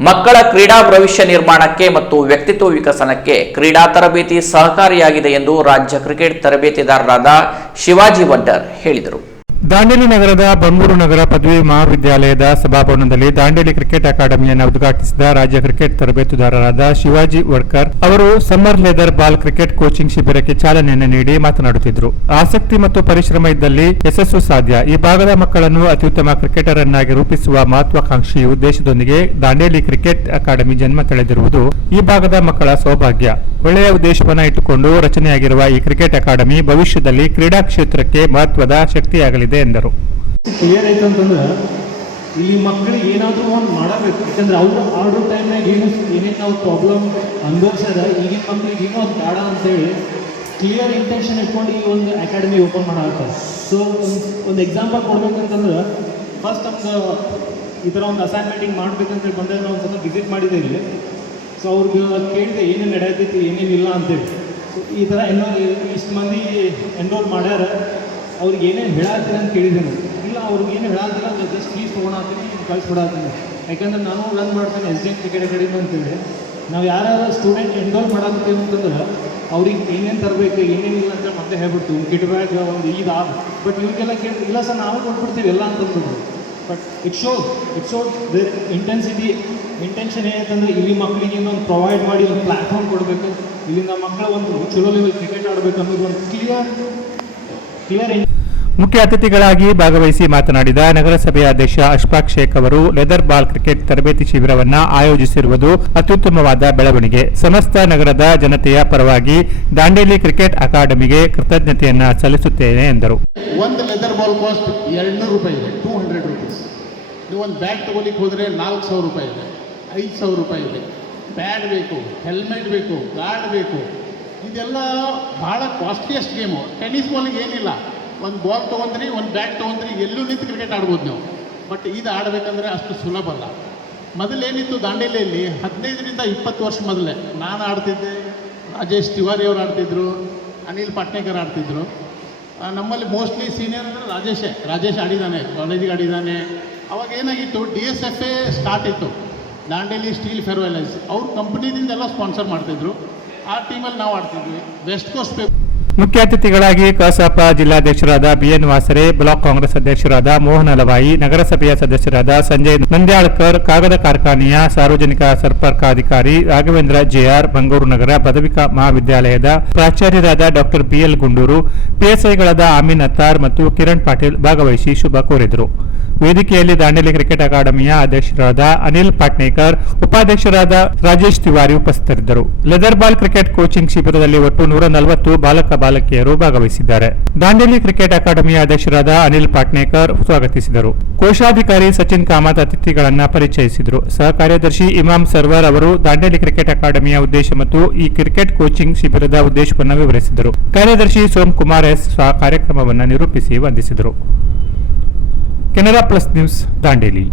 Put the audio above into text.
ಮಕ್ಕಳ ಕ್ರೀಡಾ ಭವಿಷ್ಯ ನಿರ್ಮಾಣಕ್ಕೆ ಮತ್ತು ವ್ಯಕ್ತಿತ್ವ ವಿಕಸನಕ್ಕೆ ಕ್ರೀಡಾ ತರಬೇತಿ ಸಹಕಾರಿಯಾಗಿದೆ ಎಂದು ರಾಜ್ಯ ಕ್ರಿಕೆಟ್ ತರಬೇತಿದಾರರಾದ ಶಿವಾಜಿ ವಡ್ಡರ್ ಹೇಳಿದರು. ದಾಂಡೇಲಿ ನಗರದ ಬಂಗೂರು ನಗರ ಪದವಿ ಮಹಾವಿದ್ಯಾಲಯದ ಸಭಾಭವನದಲ್ಲಿ ದಾಂಡೇಲಿ ಕ್ರಿಕೆಟ್ ಅಕಾಡೆಮಿಯನ್ನು ಉದ್ಘಾಟಿಸಿದ ರಾಜ್ಯ ಕ್ರಿಕೆಟ್ ತರಬೇತುದಾರರಾದ ಶಿವಾಜಿ ವಡ್ಕರ್ ಅವರು summer leather ball cricket coaching ಶಿಬಿರಕ್ಕೆ ಚಾಲನೆಯನ್ನು ನೀಡಿ ಮಾತನಾಡುತ್ತಿದ್ದರು. ಆಸಕ್ತಿ ಮತ್ತು ಪರಿಶ್ರಮ ಇದ್ದಲ್ಲಿ ಯಶಸ್ಸು ಸಾಧ್ಯ. ಈ ಭಾಗದ ಮಕ್ಕಳನ್ನು ಅತ್ಯುತ್ತಮ ಕ್ರಿಕೆಟರ್ ಅನ್ನಾಗಿ ರೂಪಿಸುವ ಮಹತ್ವಾಕಾಂಕ್ಷಿ ಉದ್ದೇಶದೊಂದಿಗೆ ದಾಂಡೇಲಿ ಕ್ರಿಕೆಟ್ ಅಕಾಡೆಮಿ ಜನ್ಮ ತಳೆದಿರುವುದು ಈ ಭಾಗದ ಮಕ್ಕಳ ಸೌಭಾಗ್ಯ. ಒಳ್ಳೆಯ ಉದ್ದೇಶವನ್ನ ಇಟ್ಟುಕೊಂಡು ರಚನೆಯಾಗಿರುವ ಈ ಕ್ರಿಕೆಟ್ ಅಕಾಡೆಮಿ ಭವಿಷ್ಯದಲ್ಲಿ ಕ್ರೀಡಾ ಕ್ಷೇತ್ರಕ್ಕೆ ಮಹತ್ವದ ಶಕ್ತಿಯಾಗಲಿದೆ ಎಂದರು. ಕ್ಲಿಯರ್ ಆಯ್ತು ಅಂತಂದ್ರೆ, ಈ ಮಕ್ಕಳಿಗೆ ಏನಾದರೂ ಒಂದು ಮಾಡಬೇಕು. ಯಾಕಂದ್ರೆ ಅವರು ಆಡೋ ಟೈಮ್ನಾಗ ಏನು, ಏನೇನು ನಾವು ಪ್ರಾಬ್ಲಮ್ ಅನುಭವಿಸ್ಯಾರ, ಈಗಿನ ಮಕ್ಕಳಿಗೆ ಏನೋ ಒಂದು ಬೇಡ ಅಂತೇಳಿ ಕ್ಲಿಯರ್ ಇಂಟೆನ್ಷನ್ ಇಟ್ಕೊಂಡು ಈ ಒಂದು ಅಕಾಡೆಮಿ ಓಪನ್ ಮಾಡಾಕತ್ತಾರೆ. ಸೊ ಒಂದು ಎಕ್ಸಾಂಪಲ್ ಕೊಡ್ಬೇಕಂತಂದ್ರೆ ಫಸ್ಟ್ ನಮ್ಗೆ ಈ ಥರ ಒಂದು ಅಸೈನ್ಮೆಂಟಿಂಗ್ ಮಾಡ್ಬೇಕಂತೇಳಿ ಬಂದಾಗ ನಾವು ಒಂದು ವಿಸಿಟ್ ಇಲ್ಲಿ. ಸೊ ಅವ್ರಿಗೆ ಕೇಳಿದೆ ಏನೇನು ನಡೆಯತೈತಿ ಏನೇನಿಲ್ಲ ಅಂತೇಳಿ. ಸೊ ಈ ಥರ ಏನೋ ಇಷ್ಟು ಮಂದಿ ಎನ್ರೋಲ್ ಮಾಡ್ಯಾರ. ಅವ್ರಿಗೆ ಏನೇನು ಹೇಳಾತ್ತೀರ ಅಂತ ಕೇಳಿದ್ದೀನಿ ಇಲ್ಲ, ಅವ್ರಿಗೆ ಏನು ಹೇಳಾತಿಲ್ಲ ಜಸ್ಟ್ ಫೀಸ್ ತೊಗೊಳತ್ತೀನಿ ಕಳಿಸ್ಬಿಡತ್ತೀನಿ. ಯಾಕಂದ್ರೆ ನಾನು ರನ್ ಮಾಡ್ತೇನೆ S D N cricket academy ಅಂತೇಳಿ ನಾವು ಯಾರು ಸ್ಟೂಡೆಂಟ್ ಎನ್ರೋಲ್ ಮಾಡಾಕ್ತೀವಿ ಅಂತಂದ್ರೆ, ಅವ್ರಿಗೆ ಏನೇನು ತರಬೇಕು ಏನೇನಿಲ್ಲ ಅಂತ ಮತ್ತೆ ಹೇಳ್ಬಿಡ್ತು ಕಿಟ್ ಬ್ಯಾಗ್ ಒಂದು ಇದು ಬಟ್ ಇವ್ರಿಗೆಲ್ಲ ಕೇಳಿ ಇಲ್ಲ ಸರ್, ನಾವು ಕೊಟ್ಬಿಡ್ತೀವಿ ಎಲ್ಲ ಅಂತಂದ್ಬಿಟ್ಟು but it shows it shows their intensity intention ಏನಂತಂದ್ರೆ ಇಲ್ಲಿ ಮಕ್ಕಳಿಗೆ ಒಂದು ಪ್ರೊವೈಡ್ ಮಾಡಿ ಒಂದು ಪ್ಲ್ಯಾಟ್ಫಾರ್ಮ್ ಕೊಡಬೇಕು. ಇಲ್ಲಿಂದ ಮಕ್ಕಳ ಒಂದು ಚಲೋ ಲೆವೆಲ್ ಕ್ರಿಕೆಟ್ ಆಡಬೇಕು ಅನ್ನೋದು ಒಂದು ಕ್ಲಿಯರ್ ಮುಖ್ಯ ಅತಿಥಿಗಳಾಗಿ ಭಾಗವಹಿಸಿ ಮಾತನಾಡಿದ ನಗರಸಭೆಯ ಅಧ್ಯಕ್ಷ ಅಶ್ಫಾಕ್ ಶೇಖ್ ಅವರು ಲೆದರ್ ಬಾಲ್ ಕ್ರಿಕೆಟ್ ತರಬೇತಿ ಶಿಬಿರವನ್ನು ಆಯೋಜಿಸಿರುವುದು ಅತ್ಯುತ್ತಮವಾದ ಬೆಳವಣಿಗೆ. ಸಮಸ್ತ ನಗರದ ಜನತೆಯ ಪರವಾಗಿ ದಾಂಡೇಲಿ ಕ್ರಿಕೆಟ್ ಅಕಾಡೆಮಿಗೆ ಕೃತಜ್ಞತೆಯನ್ನು ಸಲ್ಲಿಸುತ್ತೇನೆ ಎಂದರು. ಒಂದು ಲೆದರ್ ಬಾಲ್ ಕಾಸ್ಟ್ ಎರಡುನೂರು ರೂಪಾಯಿ ಇದೆ ಟೂ ಹಂಡ್ರೆಡ್ ರುಪೀಸ್ ನೀವು ಒಂದು ಬ್ಯಾಟ್ ತೊಗೊಲಿಕ್ಕೆ ಹೋದರೆ ನಾಲ್ಕು ಸಾವಿರ ರೂಪಾಯಿ ಇದೆ ಐದು ಸಾವಿರ ರೂಪಾಯಿ ಇದೆ. ಬ್ಯಾಟ್ ಬೇಕು ಹೆಲ್ಮೆಟ್ ಬೇಕು ಗಾರ್ಡ್ ಬೇಕು. ಇದೆಲ್ಲ ಭಾಳ ಕಾಸ್ಟ್ಲಿಯಸ್ಟ್ ಗೇಮು ಟೆನ್ನಿಸ್ ಬಾಲಿಗೆ ಏನಿಲ್ಲ. ಒಂದು ಬಾಲ್ ತೊಗೊಂಡ್ರಿ, ಒಂದು ಬ್ಯಾಟ್ ತೊಗೊಂಡ್ರಿ, ಎಲ್ಲೂ ನಿಂತು ಕ್ರಿಕೆಟ್ ಆಡ್ಬೋದು ನೀವು. ಬಟ್ ಇದು ಆಡಬೇಕಂದ್ರೆ ಅಷ್ಟು ಸುಲಭ ಅಲ್ಲ. ಮೊದಲೇನಿತ್ತು ದಾಂಡೇಲಿಯಲ್ಲಿ, ಹದಿನೈದರಿಂದ ಇಪ್ಪತ್ತು ವರ್ಷ ಮೊದಲೇ ನಾನು ಆಡ್ತಿದ್ದೆ, ರಾಜೇಶ್ ತಿವಾರಿ ಅವರು ಆಡ್ತಿದ್ರು, ಅನಿಲ್ ಪಾಟ್ನೇಕರ್ ಆಡ್ತಿದ್ರು. ನಮ್ಮಲ್ಲಿ ಮೋಸ್ಟ್ಲಿ ಸೀನಿಯರ್ ಅಂದರೆ ರಾಜೇಶೇ. ರಾಜೇಶ್ ಆಡಿದ್ದಾನೆ ಕಾಲೇಜಿಗೆ ಆಡಿದ್ದಾನೆ ಅವಾಗ ಏನಾಗಿತ್ತು D S F A start ಇತ್ತು. ದಾಂಡೇಲಿ ಸ್ಟೀಲ್ ಫೆರ್ವೆಲೈಸ್ ಅವ್ರ ಕಂಪ್ನಿದಿಂದ ಎಲ್ಲ ಸ್ಪಾನ್ಸರ್ ಮಾಡ್ತಿದ್ರು. ಆ ಟೀಮಲ್ಲಿ ನಾವು ಆಡ್ತಿದ್ವಿ. ವೆಸ್ಟ್ ಕೋಸ್ಟ್ ಪೇಪರ್ ಮುಖ್ಯ ಅತಿಥಿಗಳಾಗಿ ಕಸಾಪ ಜಿಲ್ಲಾಧ್ಯಕ್ಷರಾದ B N Vasare, block Congress ಅಧ್ಯಕ್ಷರಾದ ಮೋಹನ್ ಅಲವಾಯಿ, ನಗರಸಭೆಯ ಸದಸ್ಯರಾದ ಸಂಜಯ್ ನಂದ್ಯಾಳ್ಕರ್, ಕಾಗದ ಕಾರ್ಖಾನೆಯ ಸಾರ್ವಜನಿಕ ಸಂಪರ್ಕಾಧಿಕಾರಿ ರಾಘವೇಂದ್ರ ಜೆಆರ್, ಬಂಗೂರು ನಗರ ಪದವಿಕಾ ಮಹಾವಿದ್ಯಾಲಯದ ಪ್ರಾಚಾರ್ಯರಾದ ಡಾಕ್ಟರ್ ಬಿಎಲ್ ಗುಂಡೂರು ಪಿಎಸ್ಐಗಳಾದ ಆಮೀನ್ ಅತ್ತಾರ್ ಮತ್ತು ಕಿರಣ್ ಪಾಟೀಲ್ ಭಾಗವಹಿಸಿ ಶುಭ ಕೋರಿದರು. ವೇದಿಕೆಯಲ್ಲಿ ದಾಂಡೇಲಿ ಕ್ರಿಕೆಟ್ ಅಕಾಡೆಮಿಯ ಅಧ್ಯಕ್ಷರಾದ ಅನಿಲ್ ಪಾಟ್ನೇಕರ್, ಉಪಾಧ್ಯಕ್ಷರಾದ ರಾಜೇಶ್ ತಿವಾರಿ ಉಪಸ್ಥಿತರಿದ್ದರು. ಲೆದರ್ ಬಾಲ್ ಕ್ರಿಕೆಟ್ ಕೋಚಿಂಗ್ ಶಿಬಿರದಲ್ಲಿ ಒಟ್ಟು ನೂರ ನಲವತ್ತು ಬಾಲಕ ಬಾಲಕಿಯರು ಭಾಗವಹಿಸಿದ್ದಾರೆ. ದಾಂಡೇಲಿ ಕ್ರಿಕೆಟ್ ಅಕಾಡೆಮಿಯ ಅಧ್ಯಕ್ಷರಾದ ಅನಿಲ್ ಪಾಟ್ನೇಕರ್ ಸ್ವಾಗತಿಸಿದರು. ಕೋಶಾಧಿಕಾರಿ ಸಚಿನ್ ಕಾಮತ್ ಅತಿಥಿಗಳನ್ನ ಪರಿಚಯಿಸಿದರು. ಸಹ ಕಾರ್ಯದರ್ಶಿ ಇಮಾಮ್ ಸರ್ವರ್ ಅವರು ದಾಂಡೇಲಿ ಕ್ರಿಕೆಟ್ ಅಕಾಡೆಮಿಯ ಉದ್ದೇಶ ಮತ್ತು ಈ ಕ್ರಿಕೆಟ್ ಕೋಚಿಂಗ್ ಶಿಬಿರದ ಉದ್ದೇಶವನ್ನು ವಿವರಿಸಿದರು. ಕಾರ್ಯದರ್ಶಿ ಸೋಮ್ ಕುಮಾರ್ ಎಸ್ ಕಾರ್ಯಕ್ರಮವನ್ನು ನಿರೂಪಿಸಿ ವಂದಿಸಿದರು. Canara plus news താണ്ടേലി